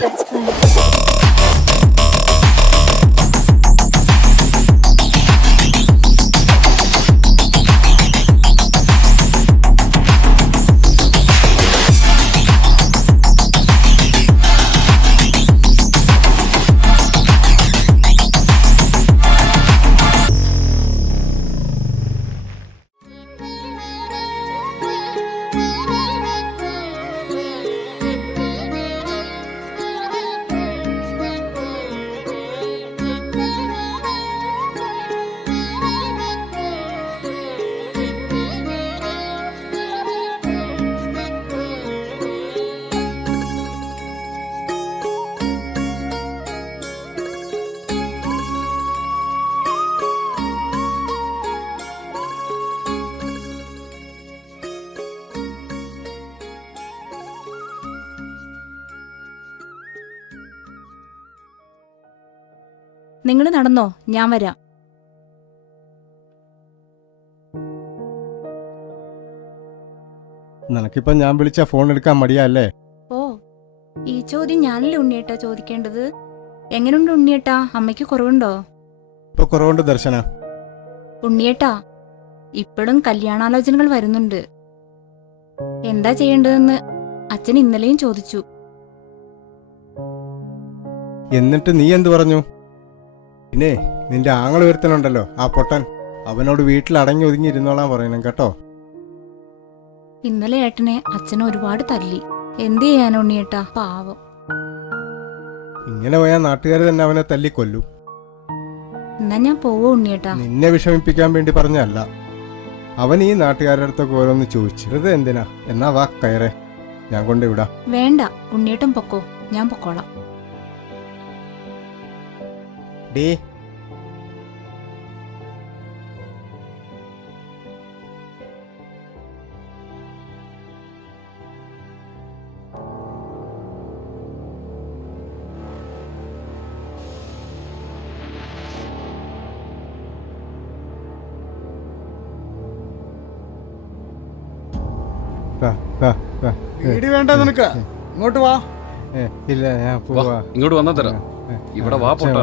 That's fine. നിങ്ങൾ നടന്നോ, ഞാൻ വരാം. നിനക്കിപ്പോ ഞാൻ വിളിച്ച ഫോൺ എടുക്കാൻ മടിയല്ലേ? ഓ, ഈ ചോദ്യം ഞാനല്ലേ ഉണ്ണിയേട്ടാ ചോദിക്കേണ്ടത്. എങ്ങനെയുണ്ട് ഉണ്ണിയേട്ടാ? അമ്മയ്ക്ക് കുറവുണ്ടോ? ഇപ്പൊ കുറവുണ്ട് ദർശന. ഉണ്ണിയേട്ടാ, ഇപ്പോഴും കല്യാണാലോചനകൾ വരുന്നുണ്ട്. എന്താ ചെയ്യേണ്ടതെന്ന് അച്ഛൻ ഇന്നലെയും ചോദിച്ചു. എന്നിട്ട് നീ എന്ത് പറഞ്ഞു? പിന്നെ നിന്റെ ആങ്ങൾ ഒരുത്തനുണ്ടല്ലോ, ആ പൊട്ടൻ, അവനോട് വീട്ടിൽ അടങ്ങി ഒതുങ്ങി ഇരുന്നോളാൻ പറയണം കേട്ടോ. ഇന്നലെ ഏട്ടനെ അച്ഛൻ ഒരുപാട് തല്ലി. എന്ത് ചെയ്യാനോ ഉണ്ണിയേട്ടാ, പാവം. ഇങ്ങനെ പോയാൽ നാട്ടുകാർ തന്നെ അവനെ തല്ലിക്കൊല്ലും. എന്നാ ഞാൻ പോവോ ഉണ്ണിയേട്ടാ? നിന്നെ വിഷമിപ്പിക്കാൻ വേണ്ടി പറഞ്ഞല്ല. അവൻ ഈ നാട്ടുകാരുടെ അടുത്തൊക്കെ ഓരോന്ന് ചോദിച്ചത് എന്തിനാ? എന്നാ വാ കയറേ, ഞാൻ കൊണ്ടുവിടാം. വേണ്ട ഉണ്ണിയേട്ടൻ പൊക്കോ, ഞാൻ പൊക്കോളാം. ഡേ, വീടി വേണ്ട നിനക്ക്, ഇങ്ങോട്ട് വാ. ഇല്ല ഞാൻ പോവാ. ഇങ്ങോട്ട് വന്നാ തരാം. ഇവിടെ വാ പൊട്ടാ.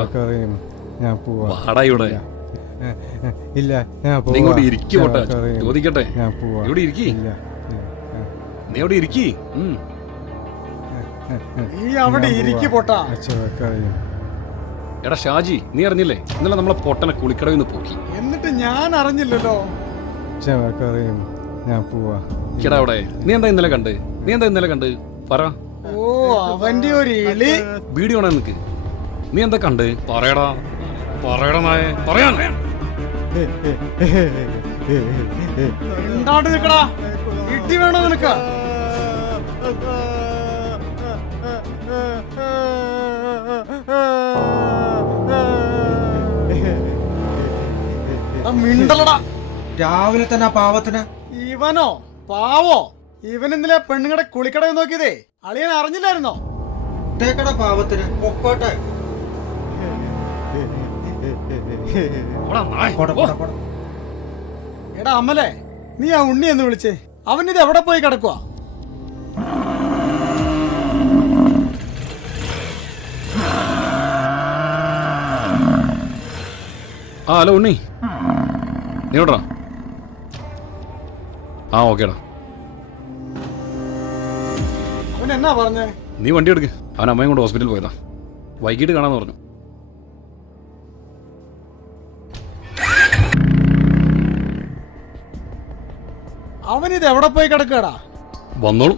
ഞാൻ പോവാ. വാടാ ഇവിടെ. ഇല്ല ഞാൻ പോവാ. നീ ഇങ്ങോട്ട് ഇരിക്കും പൊട്ടാ. ചോദിക്കട്ടെ, ഞാൻ പോവാ. ഇവിടെ ഇരിക്കി. നീ അവിടെ ഇരിക്കി. നീ അവിടെ ഇരിക്കി പൊട്ടാ. എടാ ഷാജി, നീ അറിഞ്ഞില്ലേ ഇന്നലെ നമ്മളെ പൊട്ടനെ കുളിക്കടവിൽ നിന്ന് പൊക്കി? എന്നിട്ട് ഞാൻ അറിഞ്ഞില്ലല്ലോ. ഞാൻ പോവാ. കേടാ അവിടെ. നീ എന്താ ഇന്നലെ കണ്ട്? പറ. ഓ, അവന്റെ ഒരു ഇളി. വീഡിയോ ആണോ നിനക്ക്? നീ എന്താ കണ്ട്? പറയടാ നായേ, പറയാൻ. എന്താണ്ട് നിക്കടാ, ഇടി വേണോ നിനക്ക്? മിണ്ടലടാ. രാവിലെ തന്നെ പാവത്തിന്. ഇവനോ പാവോ? ഇവൻ ഇന്നലെ പെണ്ണുങ്ങളുടെ കുളിക്കടവ് നോക്കിയതേ അളിയൻ അറിഞ്ഞില്ലായിരുന്നോ? പാവത്തിന് പൊക്കോട്ടെ. എടാ അമ്മലേ, നീ ആ ഉണ്ണി എന്ന് വിളിച്ചേ. അവൻ ഇത് എവിടെ പോയി കിടക്കുവാ? ഹലോ ഉണ്ണി, നീ ഓടാ. ഓക്കേടാ. അവൻ എന്നാ പറഞ്ഞേ? നീ വണ്ടി എടുക്ക്. അവൻ അമ്മയും കൊണ്ട് ഹോസ്പിറ്റലിൽ പോയതാ. വൈകിട്ട് കാണാന്ന് പറഞ്ഞു. അവൻ ഇത് എവിടെ പോയി കിടക്കടാ? വന്നോളൂ.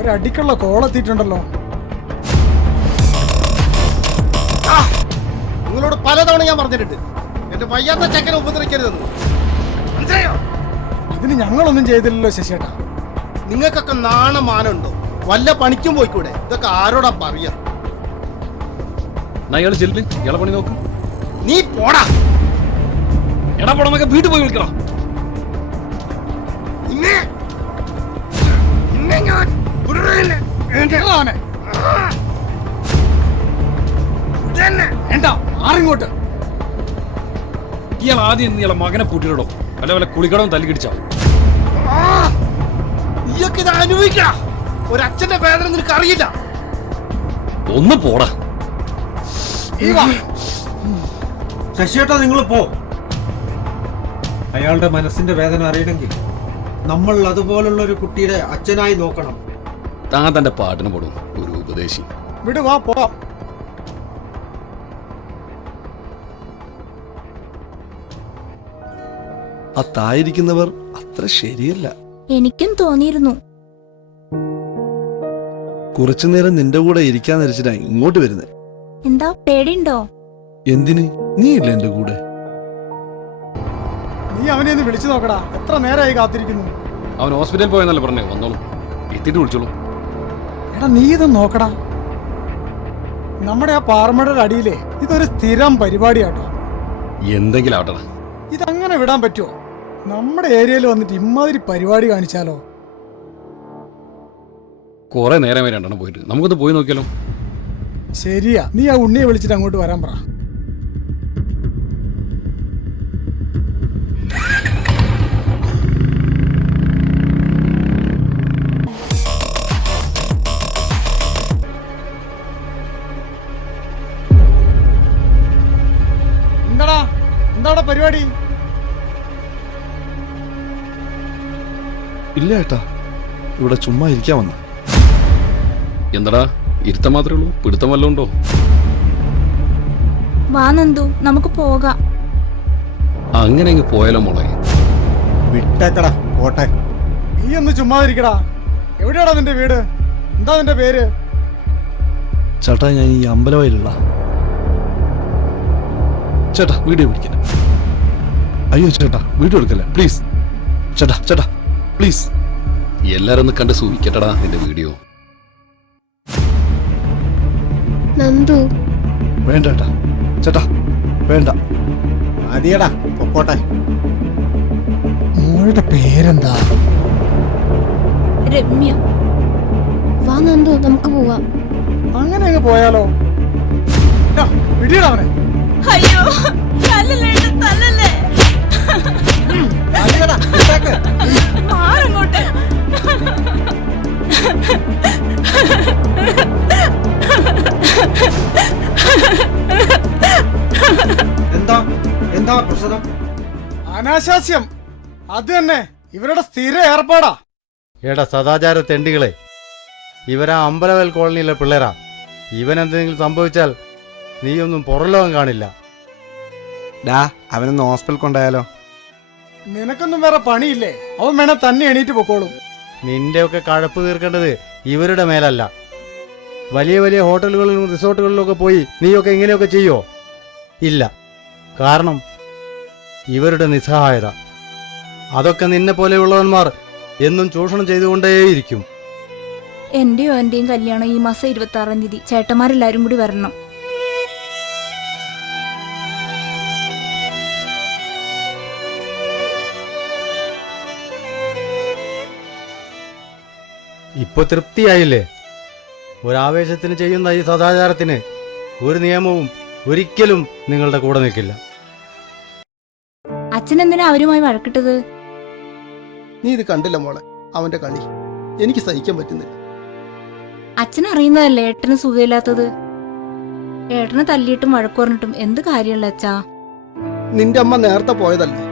ഒരടിക്കുള്ള കോളെത്തിയിട്ടുണ്ടല്ലോ. നിങ്ങളോട് പലതവണ ഞാൻ പറഞ്ഞിട്ടുണ്ട്, എന്റെ വയ്യാത്ത ചെക്കനെ ഉപദ്രവിക്കരുതെന്ന്. മനസ്സിലായോ? ഇതിന് ഞങ്ങളൊന്നും ചെയ്തില്ലല്ലോ ശശിയേട്ടാ. നിങ്ങൾക്കൊക്കെ നാണമാനുണ്ടോ? വല്ല പണിക്കും പോയിക്കൂടെ? ഇതൊക്കെ ആരോടാ പറയാ? ഇയാളെ ചെല്ല്, ഇയാളെ പണി നോക്ക്. നീ പോടാ. എടാ പടമൊക്കെ വീട്ടിൽ പോയി വിളിക്കണം. ആറിങ്ങോട്ട് ഇയാൾ ആദ്യം ഇയാളെ മകനെ പൂട്ടിയിടോ, വല്ല വല്ല കുളിക്കടവും തല്ലിക്കിടിച്ചാവും. നീയൊക്കെ ഇത് അനുഭവിക്ക. ഒരച്ഛന്റെ വേദന നിനക്ക് അറിയില്ല. ഒന്ന് പോടാ. ശശിയേട്ടാ നിങ്ങൾ പോ. അയാളുടെ മനസ്സിന്റെ വേദന അറിയണമെങ്കിൽ നമ്മൾ അതുപോലുള്ള ഒരു കുട്ടിയുടെ അച്ഛനായി നോക്കണം. താൻ തന്റെ പാട്ടിന് പോടും ഒരു ഉപദേശി. വിട്, വാ പോവാം. ആ തായിരിക്കുന്നവർ അത്ര ശരിയല്ല. എനിക്കും തോന്നിയിരുന്നു. കുറച്ചുനേരം നിന്റെ കൂടെ ഇരിക്കാൻ നിരച്ചിട്ടാ ഇങ്ങോട്ട് വരുന്നത്. എന്താ പേടിയുണ്ടോ? എന്തിന്? നീ ഇല്ല എന്റെ കൂടെ. നീ അവനെ ഒന്ന് വിളിച്ചു നോക്കടാ. എത്ര നേരമായി കാത്തിരിക്കുന്നു. അവൻ ഹോസ്പിറ്റലിൽ പോയെന്നല്ലേ പറഞ്ഞേ. വന്നോളൂ, എത്തിയിട്ട് വിളിച്ചോളൂ. എടാ നീ ഇത് നോക്കടാ. നമ്മുടെ ആ പാറമടയുടെ അടിയിലെ ഇതൊരു സ്ഥിരം പരിപാടിയാട്ടോ. എന്തെങ്കിലും ആവട്ടെടാ. ഇതങ്ങനെ വിടാൻ പറ്റുമോ? നമ്മുടെ ഏരിയയിൽ വന്നിട്ട് ഇമ്മാതിരി പരിപാടി കാണിച്ചാലോ? കുറെ നേരമായി രണ്ടെണ്ണം പോയിട്ട്. നമുക്കൊന്ന് പോയി നോക്കിയാലോ? ശരിയാ, നീ ആ ഉണ്ണിയെ വിളിച്ചിട്ട് അങ്ങോട്ട് വരാൻ പറ. എന്താടാ പരിപാടി? ഇല്ല ഏട്ടാ, ഇവിടെ ചുമ്മാ ഇരിക്കാൻ വന്ന. എന്താടാ ഇരുത്തം മാത്രമേ ഉള്ളൂ? പിടുത്തം വല്ലതും ഉണ്ടോ? വാ നന്ദു, നമുക്ക് പോകാം. അങ്ങനെ അങ്ങ് പോയാലോ മോളെ? വിട്ടേക്കടാ, പോട്ടെ. നീ ഒന്ന് ചുമ്മാതിരിക്കടാ. എവിടെയാടാ നിന്റെ വീട്? എന്താ നിന്റെ പേര്? ചേട്ടാ ഞാൻ ഈ അമ്പലവയലുള്ള. ചേട്ടാ വീഡിയോ പിടിക്കല. അയ്യോ ചേട്ടാ വീഡിയോ എടുക്കല്ലേ പ്ലീസ്. ചേട്ടാ ചേട്ടാ പ്ലീസ്. എല്ലാരും ഒന്ന് കണ്ട് സൂഹിക്കട്ടടാ നിന്റെ വീഡിയോ. നന്ദു വേണ്ട ചേട്ടാ, ചേട്ടാ വേണ്ട. മതിയടാ, പൊക്കോട്ടെ. മോളുടെ പേരെന്താ? രമ്യ. വാ നന്ദു നമുക്ക് പോവാം. അങ്ങനെ അങ്ങ് പോയാലോ? വിടിയടാ അവനെ. അയ്യോ തല്ലല്ലേ, തല്ലല്ലേ. മാറങ്ങോട്ട്. എന്താ എന്താ പ്രശ്നം? അനാശാസ്യം. അത് തന്നെ ഇവരുടെ സ്ഥിര ഏർപ്പാടാ. എടാ സദാചാര തെണ്ടികളെ, ഇവരാ അമ്പലവയൽ കോളനിയിലെ പിള്ളേരാ. ഇവനെന്തെങ്കിലും സംഭവിച്ചാൽ നീയൊന്നും പുറലോകം കാണില്ല. ഡാ, അവനൊന്ന് ഹോസ്പിറ്റൽ കൊണ്ടായാലോ? നിനക്കൊന്നും വേറെ പണിയില്ലേ? അവൻ വേണേ തന്നെ എണീറ്റ് പൊക്കോളും. നിന്റെയൊക്കെ കഴപ്പ് തീർക്കേണ്ടത് ഇവരുടെ മേലല്ല. വലിയ വലിയ ഹോട്ടലുകളിലും റിസോർട്ടുകളിലൊക്കെ പോയി നീയൊക്കെ ഇങ്ങനെയൊക്കെ ചെയ്യോ? ഇല്ല. കാരണം ഇവരുടെ നിസ്സഹായത. അതൊക്കെ നിന്നെ പോലെയുള്ളവന്മാർ എന്നും ചൂഷണം ചെയ്തുകൊണ്ടേയിരിക്കും. എന്റെയോ എന്റെയും കല്യാണം ഈ മാസം 26-ാം തീയതി. ചേട്ടന്മാരെല്ലാരും കൂടി വരണം. ഇപ്പൊ തൃപ്തിയായില്ലേ? ഒരാവേശത്തിന് ചെയ്യുന്ന ഈ സദാചാരത്തിന് ഒരു നിയമവും ഒരിക്കലും നിങ്ങളുടെ കൂടെ നിൽക്കില്ല. അച്ഛൻ എന്തിനാ അവരുമായി വഴക്കിട്ടത്? നീ ഇത് കണ്ടില്ല മോളെ, അവന്റെ കളി എനിക്ക് സഹിക്കാൻ പറ്റുന്നില്ല. അച്ഛൻ അറിയുന്നതല്ലേ ഏട്ടന് സുഖമില്ലാത്തത്. ഏട്ടനെ തല്ലിയിട്ടും വഴക്കു പറഞ്ഞിട്ടും എന്ത് കാര്യമല്ല അച്ഛാ. നിന്റെ അമ്മ നേരത്തെ പോയതല്ലേ,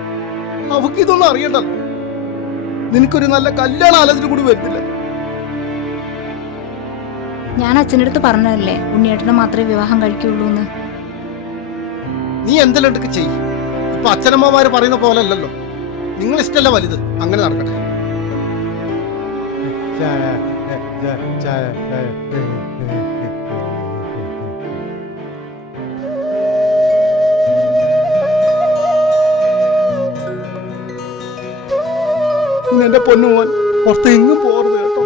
അവക്ക് ഇതൊന്നും അറിയണ്ടല്ലോ. നിനക്കൊരു നല്ല കല്യാണ ആലോചന കൂടി വരുന്നില്ല. ഞാൻ അച്ഛൻ്റെ അടുത്ത് പറഞ്ഞതല്ലേ ഉണ്ണിയേട്ടനെ മാത്രമേ വിവാഹം കഴിക്കുള്ളൂ എന്ന്. നീ എന്തെല്ലാം ചെയ്യ്. ഇപ്പൊ അച്ഛനമ്മമാര് പറയുന്ന പോലെ അല്ലല്ലോ. നിങ്ങൾ ഇഷ്ടമല്ല വലുത്. അങ്ങനെ നടക്കട്ടെ. എന്റെ പൊന്നുമോൻ പുറത്ത് എങ്ങും പോകരുത് കേട്ടോ.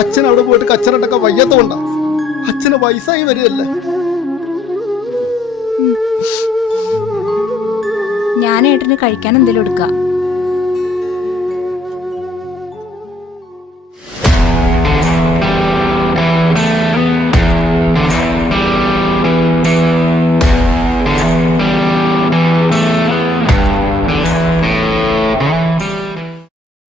അച്ഛൻ അവിടെ പോയിട്ട് കച്ചറട്ടൊക്കെ വയ്യാത്തോണ്ടാ. അച്ഛന് വയസ്സായി വരികയല്ലേ. ഞാൻ ഏട്ടന് കഴിക്കാൻ എന്തെങ്കിലും എടുക്കാം.